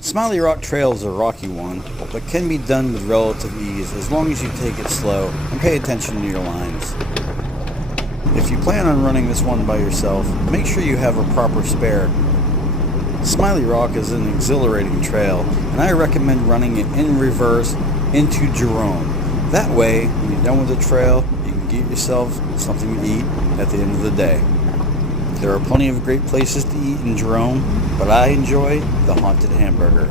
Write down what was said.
Smiley Rock Trail is a rocky one, but can be done with relative ease as long as you take it slow and pay attention to your lines. If you plan on running this one by yourself, make sure you have a proper spare. Smiley Rock is an exhilarating trail, and I recommend running it in reverse into Jerome. That way, when you're done with the trail, you can get yourself something to eat at the end of the day. There are plenty of great places to eat in Jerome, but I enjoy the Haunted Hamburger.